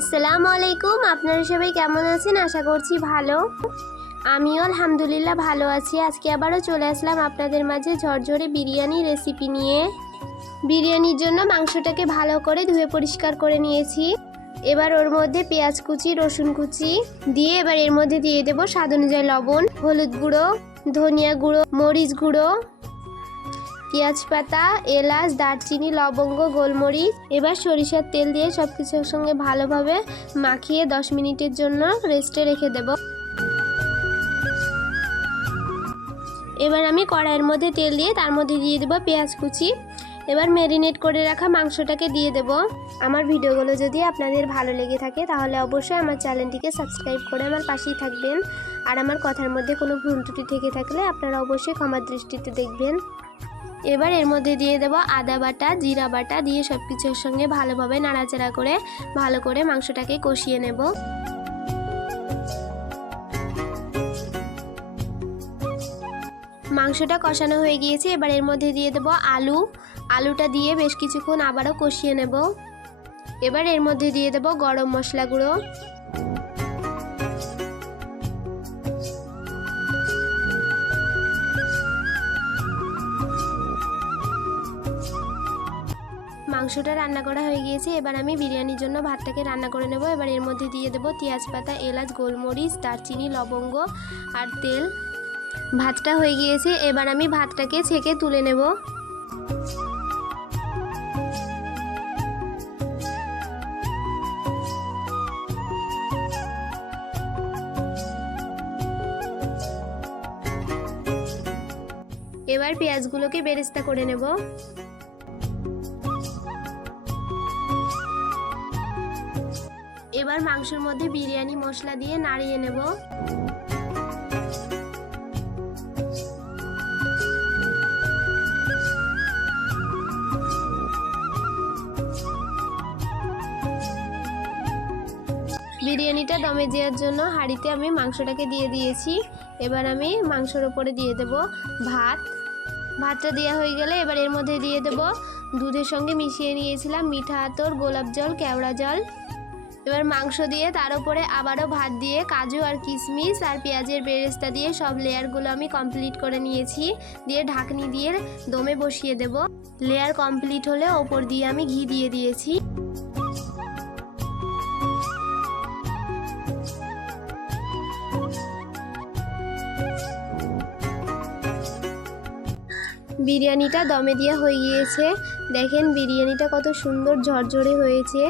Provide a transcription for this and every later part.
আসসালামু আলাইকুম, আপনারা সবাই কেমন আছেন? আশা করছি ভালো। আমিও আলহামদুলিল্লাহ ভালো আছি। আজকে আবারও চলে আসলাম আপনাদের মাঝে ঝরঝরে বিরিয়ানি রেসিপি নিয়ে। বিরিয়ানির জন্য মাংসটাকে ভালো করে ধুয়ে পরিষ্কার করে নিয়েছি। এবার ওর মধ্যে পেঁয়াজ কুচি, রসুন কুচি দিয়ে এবার এর মধ্যে দিয়ে দেবো স্বাদ অনুযায়ী লবণ, হলুদ গুঁড়ো, ধনিয়া গুঁড়ো, মরিচ গুঁড়ো পেঁয়াজ পাতা এলাচ, দারচিনি, লবঙ্গ, গোলমরিচ, এবার সরিষার তেল দিয়ে সব কিছুর সঙ্গে ভালোভাবে মাখিয়ে 10 মিনিটের জন্য রেস্টে রেখে দেব। এবার আমি কড়াইয়ের মধ্যে তেল দিয়ে তার মধ্যে দিয়ে দেবো পেঁয়াজ কুচি। এবার ম্যারিনেট করে রাখা মাংসটাকে দিয়ে দেব। আমার ভিডিওগুলো যদি আপনাদের ভালো লেগে থাকে তাহলে অবশ্যই আমার চ্যানেলটিকে সাবস্ক্রাইব করে আমার পাশেই থাকবেন। আর আমার কথার মধ্যে কোনো ভুল ত্রুটি থেকে থাকলে আপনারা অবশ্যই ক্ষমার দৃষ্টিতে দেখবেন। এবার এর মধ্যে দিয়ে দেবো আদা বাটা, জিরা বাটা দিয়ে সব কিছুর সঙ্গে ভালোভাবে নাড়াচাড়া করে ভালো করে মাংসটাকে কষিয়ে নেব। মাংসটা কষানো হয়ে গিয়েছে, এবার এর মধ্যে দিয়ে দেবো আলু। আলুটা দিয়ে বেশ কিছুক্ষণ আবারও কষিয়ে নেব। এবার এর মধ্যে দিয়ে দেবো গরম মশলা গুঁড়ো। মাংসটা রান্না করা হয়ে গিয়েছে। এবার আমি বিরিয়ানির জন্য ভাতটাকে রান্না করে নেব। এবার এর মধ্যে দিয়ে দেবো পাতা, এলাচ, গোলমরিচ, দারচিনি, লবঙ্গ আর তেল। ভাতটা হয়ে গিয়েছে। এবার আমি ভাতটাকে ছেঁকে তুলে নেব। এবার পেঁয়াজগুলোকে বেরেস্তা করে নেব। এবার মাংসের মধ্যে বিরিয়ানি মশলা দিয়ে নাড়িয়ে নেব। বিরিয়ানিটা দমে দেওয়ার জন্য হাঁড়িতে আমি মাংসটাকে দিয়ে দিয়েছি। এবার আমি মাংসের ওপরে দিয়ে দেব ভাত। ভাতটা দেওয়া হয়ে গেলে এবার এর মধ্যে দিয়ে দেব দুধের সঙ্গে মিশিয়ে নিয়েছিলাম মিঠা আতর, গোলাপ জল, কেওড়া জল। এবার মাংস দিয়ে তার উপরে আবারও ভাত দিয়ে কাজু আর কিশমিশ আর পেঁয়াজের বেরেস্তা দিয়ে সব লেয়ারগুলো আমি কমপ্লিট করে নিয়েছি। দিয়ে ঢাকনি দিয়ে দমে বসিয়ে দেব। লেয়ার কমপ্লিট হলে ওপর দিয়ে আমি ঘি দিয়ে দিয়েছি। বিরিয়ানিটা দমে দিয়ে হয়ে গিয়েছে। দেখেন বিরিয়ানিটা কত সুন্দর ঝরঝরে হয়েছে।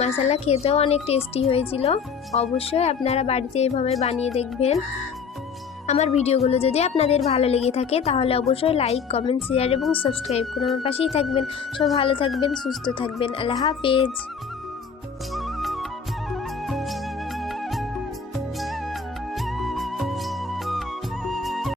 মশালা খেতেও অনেক টেস্টি হয়েছিল। অবশ্যই আপনারা বাড়িতে এভাবে বানিয়ে দেখবেন। আমার ভিডিওগুলো যদি আপনাদের ভালো লেগে থাকে, তাহলে অবশ্যই লাইক কমেন্ট শেয়ার এবং সাবস্ক্রাইব করে আমার পাশেই থাকবেন। সব ভালো থাকবেন, সুস্থ থাকবেন। আল্লাহ হাফেজ।